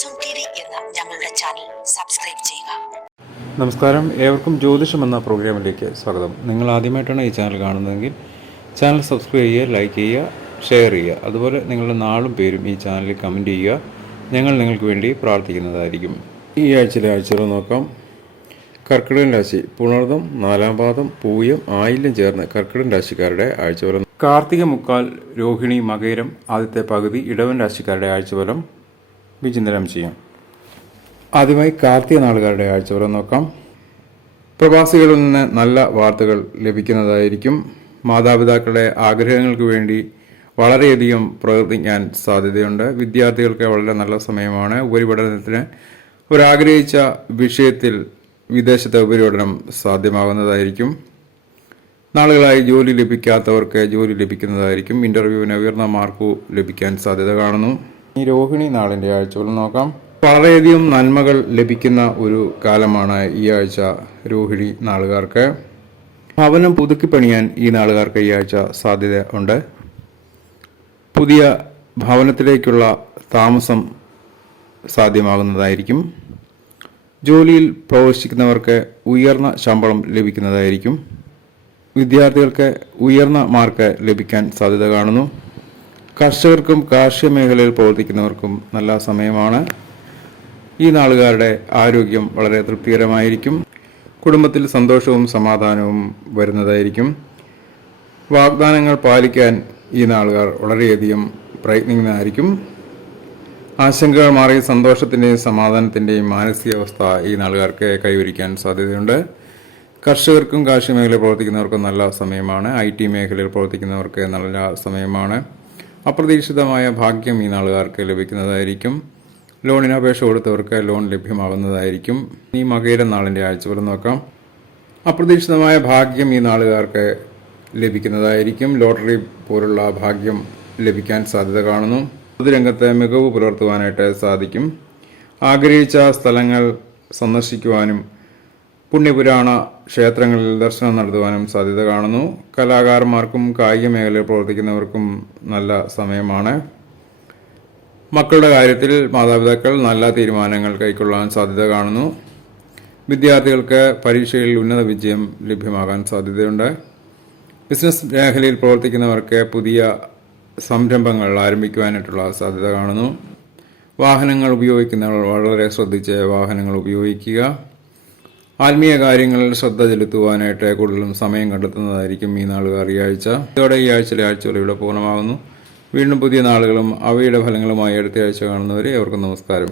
ജ്യോതിഷം എന്ന ഞങ്ങളുടെ ചാനൽ സബ്സ്ക്രൈബ് ചെയ്യുക. നമസ്കാരം. ഏവർക്കും ജ്യോതിഷം എന്ന പ്രോഗ്രാമിലേക്ക് സ്വാഗതം. നിങ്ങൾ ആദ്യമായിട്ടാണ് ഈ ചാനൽ കാണുന്നതെങ്കിൽ ചാനൽ സബ്സ്ക്രൈബ് ചെയ്യുക ലൈക്ക് ചെയ്യുക ഷെയർ ചെയ്യുക. അതുപോലെ നിങ്ങളുടെ നാളും പേരും ഈ ചാനലിൽ കമന്റ് ചെയ്യുക. ഞങ്ങൾ നിങ്ങൾക്ക് വേണ്ടി പ്രാർത്ഥിക്കുന്നതായിരിക്കും. ഈ ആഴ്ചയിലെ ആഴ്ചകൾ നോക്കാം. കർക്കിടകൻ രാശി പുണർദം നാലാം പാദം പൂയം ആയില്യം ചേർന്ന് കർക്കിടകൻ രാശിക്കാരുടെ ആഴ്ചഫലം കാർത്തിക മുക്കാൽ രോഹിണി മകേരം ആദ്യത്തെ പകുതി ഇടവൻ രാശിക്കാരുടെ ആഴ്ചഫലം വിചിന്തനം ചെയ്യാം. ആദ്യമായി കാർത്തിക നാളുകാരുടെ ആഴ്ചഫലം നോക്കാം. പ്രവാസികളിൽ നിന്ന് നല്ല വാർത്തകൾ ലഭിക്കുന്നതായിരിക്കും. മാതാപിതാക്കളുടെ ആഗ്രഹങ്ങൾക്ക് വേണ്ടി വളരെയധികം പ്രവർത്തിക്കാൻ സാധ്യതയുണ്ട്. വിദ്യാർത്ഥികൾക്ക് വളരെ നല്ല സമയമാണ്. ഉപരിപഠനത്തിന് ഒരാഗ്രഹിച്ച വിഷയത്തിൽ വിദേശത്തെ ഉപരിപഠനം സാധ്യമാകുന്നതായിരിക്കും. നാളുകളായി ജോലി ലഭിക്കാത്തവർക്ക് ജോലി ലഭിക്കുന്നതായിരിക്കും. ഇന്റർവ്യൂവിന് ഉയർന്ന മാർക്ക് ലഭിക്കാൻ സാധ്യത കാണുന്നു. ഈ രോഹിണി നാളിന്റെ ആഴ്ചകൾ നോക്കാം. വളരെയധികം നന്മകൾ ലഭിക്കുന്ന ഒരു കാലമാണ് ഈ ആഴ്ച രോഹിണി നാളുകാർക്ക്. ഭവനം പുതുക്കി പണിയാൻ ഈ നാളുകാർക്ക് ഈ ആഴ്ച സാധ്യത ഉണ്ട്. പുതിയ ഭവനത്തിലേക്കുള്ള താമസം സാധ്യമാകുന്നതായിരിക്കും. ജോലിയിൽ പ്രവേശിക്കുന്നവർക്ക് ഉയർന്ന ശമ്പളം ലഭിക്കുന്നതായിരിക്കും. വിദ്യാർത്ഥികൾക്ക് ഉയർന്ന മാർക്ക് ലഭിക്കാൻ സാധ്യത കാണുന്നു. കർഷകർക്കും കാർഷിക മേഖലയിൽ പ്രവർത്തിക്കുന്നവർക്കും നല്ല സമയമാണ്. ഈ നാളുകാരുടെ ആരോഗ്യം വളരെ തൃപ്തികരമായിരിക്കും. കുടുംബത്തിൽ സന്തോഷവും സമാധാനവും വരുന്നതായിരിക്കും. വാഗ്ദാനങ്ങൾ പാലിക്കാൻ ഈ നാളുകാർ വളരെയധികം പ്രയത്നിക്കുന്നതായിരിക്കും. ആശങ്കകൾ മാറി സന്തോഷത്തിന്റെയും സമാധാനത്തിന്റെയും മാനസികാവസ്ഥ ഈ നാളുകാർക്ക് കൈവരിക്കാൻ സാധ്യതയുണ്ട്. കർഷകർക്കും കാർഷിക മേഖലയിൽ പ്രവർത്തിക്കുന്നവർക്കും നല്ല സമയമാണ്. ഐ ടി മേഖലയിൽ പ്രവർത്തിക്കുന്നവർക്ക് നല്ല സമയമാണ്. അപ്രതീക്ഷിതമായ ഭാഗ്യം ഈ നാളുകാർക്ക് ലഭിക്കുന്നതായിരിക്കും. ലോണിന് അപേക്ഷ കൊടുത്തവർക്ക് ലോൺ ലഭ്യമാകുന്നതായിരിക്കും. ഈ മകയിര നാളിന്റെ ആഴ്ചകൾ നോക്കാം. അപ്രതീക്ഷിതമായ ഭാഗ്യം ഈ നാളുകാർക്ക് ലഭിക്കുന്നതായിരിക്കും. ലോട്ടറി പോലുള്ള ഭാഗ്യം ലഭിക്കാൻ സാധ്യത കാണുന്നു. പൊതുരംഗത്ത് മികവ് പുലർത്തുവാനായിട്ട് സാധിക്കും. ആഗ്രഹിച്ച സ്ഥലങ്ങൾ സന്ദർശിക്കുവാനും പുണ്യപുരാണ ക്ഷേത്രങ്ങളിൽ ദർശനം നടത്തുവാനും സാധ്യത കാണുന്നു. കലാകാരന്മാർക്കും കായിക മേഖലയിൽ പ്രവർത്തിക്കുന്നവർക്കും നല്ല സമയമാണ്. മക്കളുടെ കാര്യത്തിൽ മാതാപിതാക്കൾ നല്ല തീരുമാനങ്ങൾ കൈക്കൊള്ളാൻ സാധ്യത കാണുന്നു. വിദ്യാർത്ഥികൾക്ക് പരീക്ഷയിൽ ഉന്നത വിജയം ലഭ്യമാകാൻ സാധ്യതയുണ്ട്. ബിസിനസ് മേഖലയിൽ പ്രവർത്തിക്കുന്നവർക്ക് പുതിയ സംരംഭങ്ങൾ ആരംഭിക്കുവാനായിട്ടുള്ള സാധ്യത കാണുന്നു. വാഹനങ്ങൾ ഉപയോഗിക്കുന്നവർ വളരെ ശ്രദ്ധിച്ച് വാഹനങ്ങൾ ഉപയോഗിക്കുക. ആത്മീയ കാര്യങ്ങളിൽ ശ്രദ്ധ ചെലുത്തുവാനായിട്ട് കൂടുതലും സമയം കണ്ടെത്തുന്നതായിരിക്കും ഈ നാളുകാർ ഈ ആഴ്ച. ഇതോടെ ഈ ആഴ്ചയിലെ ആഴ്ചകൾ ഇവിടെ പൂർണമാകുന്നു. വീണ്ടും പുതിയ നാളുകളും അവയുടെ ഫലങ്ങളുമായി അടുത്ത ആഴ്ച കാണുന്നവരെ അവർക്ക് നമസ്കാരം.